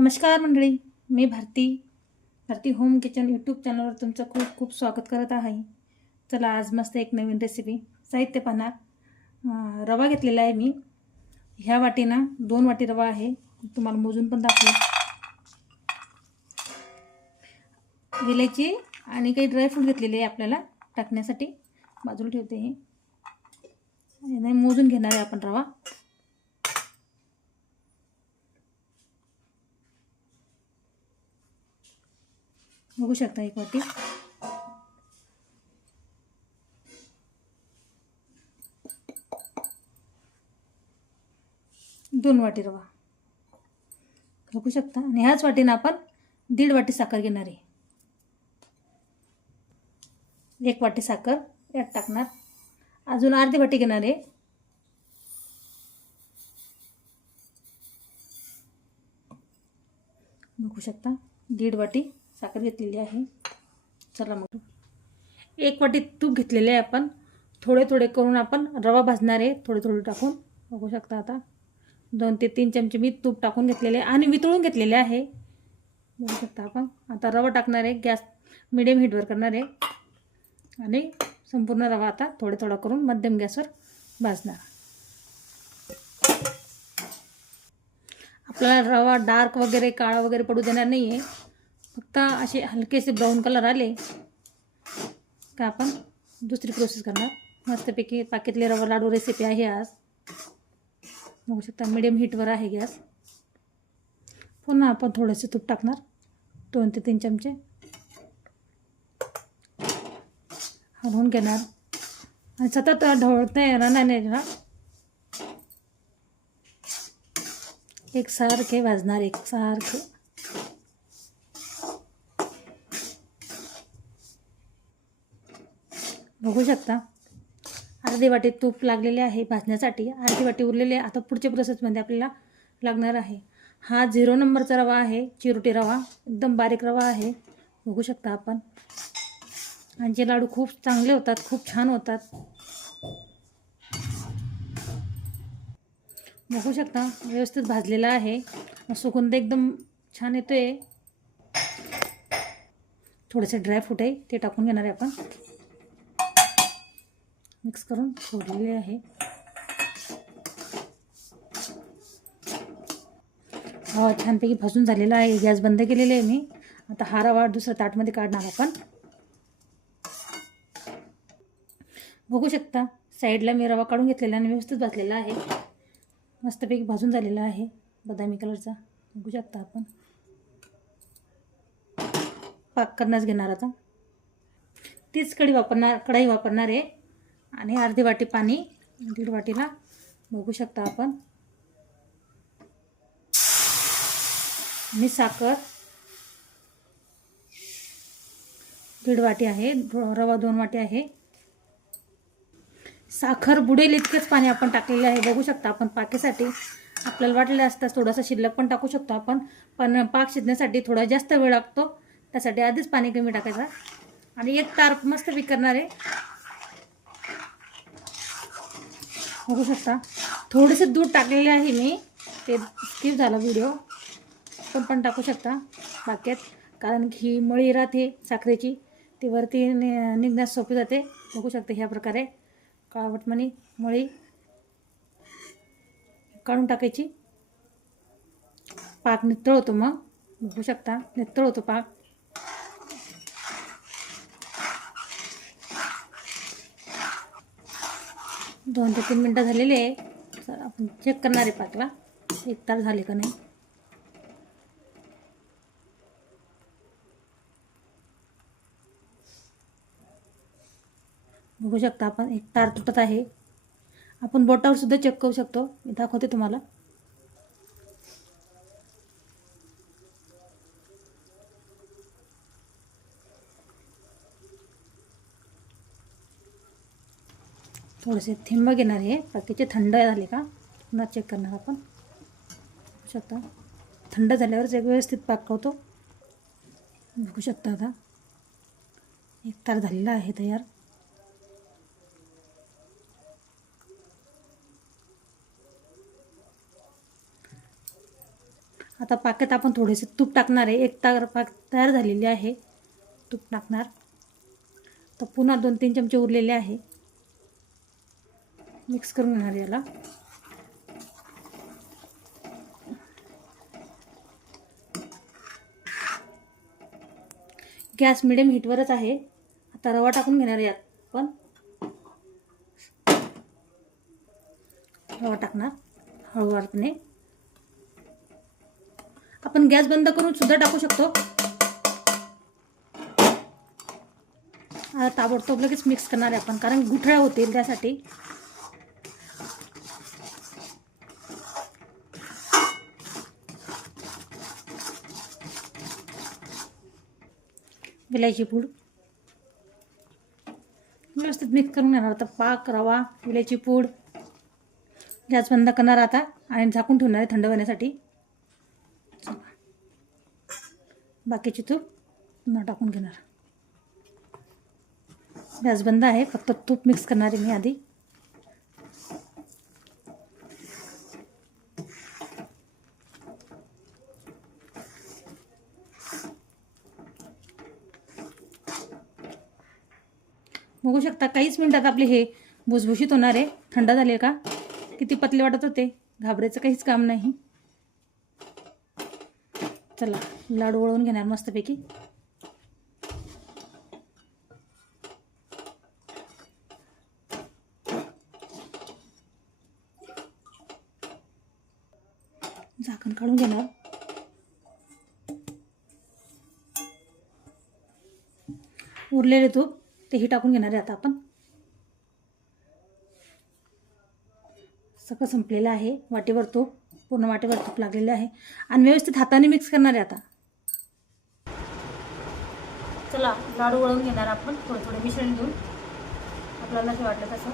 नमस्कार मंडळी मी Bharati Bharati home kitchen YouTube चॅनलवर तुमचं खूप खूप स्वागत करत आहे. चला आज मस्त एक नवीन रेसिपी साहित्य पाहणार. रवा घेतलेला आहे मी. ह्या वाटीना दोन वाटी रवा आहे. तुम्हाला मोजून पण दाखवेल विलायची आणि काही ड्रायफ्रूट घेतलेले आहे आपल्याला टाकण्यासाठी. बाजूला ठेवते हे. नाही मोजून घेणार आहे आपण रवा. बघू शकता एक वाटी दोन वाटी रवा. बघू शकता. आणि ह्याच वाटीनं आपण दीड वाटी साखर घेणार आहे. एक वाटी साखर यात टाकणार. अजून अर्धी वाटी घेणार आहे. बघू शकता. दीड वाटी. साखर घेतलेली आहे. चला मग. एक वाटी तूप घेतलेले आहे आपण. थोडे थोडे करून आपण रवा भाजणार आहे. थोडे थोडे टाकून. बघू शकता आता. दोन ते तीन चमचे मी तूप टाकून घेतलेले आहे आणि वितळून घेतलेले आहे. बघू शकता आपण. आता रवा टाकणार आहे. गॅस मिडियम हीटवर करणार आहे. आणि संपूर्ण रवा आता थोडे थोडा करून मध्यम गॅसवर भाजणार. आपल्याला रवा डार्क वगैरे काळा वगैरे पडू देणार नाही आहे फक्त असे हलकेसे ब्राऊन कलर आले का आपण दुसरी प्रोसेस करणार. मस्तपैकी पाकीतले रवा लाडू रेसिपी आहे आज. बघू शकता मिडियम हीटवर आहे गॅस. पुन्हा आपण थोडेसे तूप टाकणार. दोन ते तीन चमचे. हलवून घेणार. आणि सतत ढवळत नाही राहणार नाही ना एक सारखे भाजणार एक सारखे बघू शकता. अर्धी वाटी तूप लागलेले आहे भाजण्यासाठी. अर्धी वाटी उरलेली आहे. आता पुढच्या प्रोसेसमध्ये आपल्याला लागणार आहे. हा झिरो नंबरचा रवा आहे. चिरोटी रवा. एकदम बारीक रवा आहे. बघू शकता आपण. आणि जे लाडू खूप चांगले होतात खूप छान होतात. बघू शकता. व्यवस्थित भाजलेला आहे. सुगंध एकदम छान येतो आहे थोडेसे ड्रायफ्रूट आहे. ते टाकून घेणार आहे आपण. मिक्स करून सोडलेले आहे. रवा छानपैकी भाजून झालेला आहे. गॅस बंद केलेले आहे मी. आता हा रवा दुसऱ्या ताटमध्ये काढणार आपण. बघू शकता साईडला मी रवा काढून घेतलेला आणि व्यवस्थित भाजलेला आहे. मस्तपैकी भाजून झालेला आहे बदामी कलरचा. बघू शकता आपण. पाक करण्यास घेणार आता. तीच कढी वापरणार कढाई वापरणार आहे. आणि अर्धी वाटी पाणी दीड वाटीला बघू शकता आपण. आणि साखर दीड वाटी आहे रवा दोन वाटी आहे. साखर बुडेल इतकंच पाणी आपण टाकलेलं आहे बघू शकता आपण पाकेसाठी. आपल्याला वाटलेलं असतं थोडासा शिल्लक पण टाकू शकतो आपण पण पाक शिजण्यासाठी थोडा जास्त वेळ लागतो. त्यासाठी आधीच पाणी कमी टाकायचं. आणि एक तार मस्त विकरणार आहे बघू शकता. थोडेसे दूध टाकलेले आहे मी. ते स्किप झाला व्हिडिओ पण पण टाकू शकता बाक्यात कारण ही मळी राहते साखरेची. ती वरती नि- निघण्यास सोपी जाते. बघू शकता ह्या प्रकारे. काळवटमणी मळी काढून टाकायची. पाक नितळ होतो मग. बघू शकता. नितळ होतो पाक. दोन ते तीन मिनटं झालेले आहे. तर आपण चेक करणार आहे पाकला. एक तार झाले का नाही? बघू शकता आपण एक तार तुटत आहे. आपण बोटावर सुद्धा चेक करू शकतो. मी दाखवते तुम्हाला. थोडेसे थिंब घेणार आहे बाकीचे थंड झाले का? पुन्हा चेक करणार आपण. शकता. थंड झाल्यावरच एक व्यवस्थित पाकवतो बघू शकता आता. एक तार झालेला आहे तयार. आता पाकेत आपण थोडेसे तूप टाकणार आहे. एक तार पाक तयार झालेली आहे. तूप टाकणार. तर पुन्हा दोन तीन चमचे उरलेले आहे. मिक्स करून घेणार याला. गॅस मिडियम हीटवरच आहे. आता रवा टाकून घेणार यात पण. रवा टाकणार हळूवारपणे. आपण गॅस बंद करून सुद्धा टाकू शकतो. आता ताबडतोब लगेच मिक्स करणार आहे आपण कारण गुठळ्या होतील त्यासाठी. विलायची पूड. व्यवस्थित मिक्स करून घेणार. आता पाक रवा विलायची पूड. गॅस बंद करणार आता आणि झाकून ठेवणार आहे थंड होण्यासाठी. बाकीची तूप पुन्हा टाकून घेणार. गॅस बंद आहे. फक्त तूप मिक्स करणार आहे मी आधी. बघू शकता काहीच मिनटात आपले हे भुसभुशीत होणार आहे. थंड झाले का? किती पतले वाटत होते. घाबरायचं काहीच काम नाही. चला लाडू वळवून घेणार मस्तपैकी. झाकण काढून घेणार. उरलेले तूप. तेही टाकून घेणार आहे आता आपण. सगळं संपलेलं आहे वाटेवर तूप पूर्ण वाटेवर तूप लागलेलं आहे. आणि व्यवस्थित हाताने मिक्स करणार आहे आता. चला लाडू वळून घेणार आपण थोडे थोडे मिश्रण घेऊन. आपल्याला जे वाटलं तसं.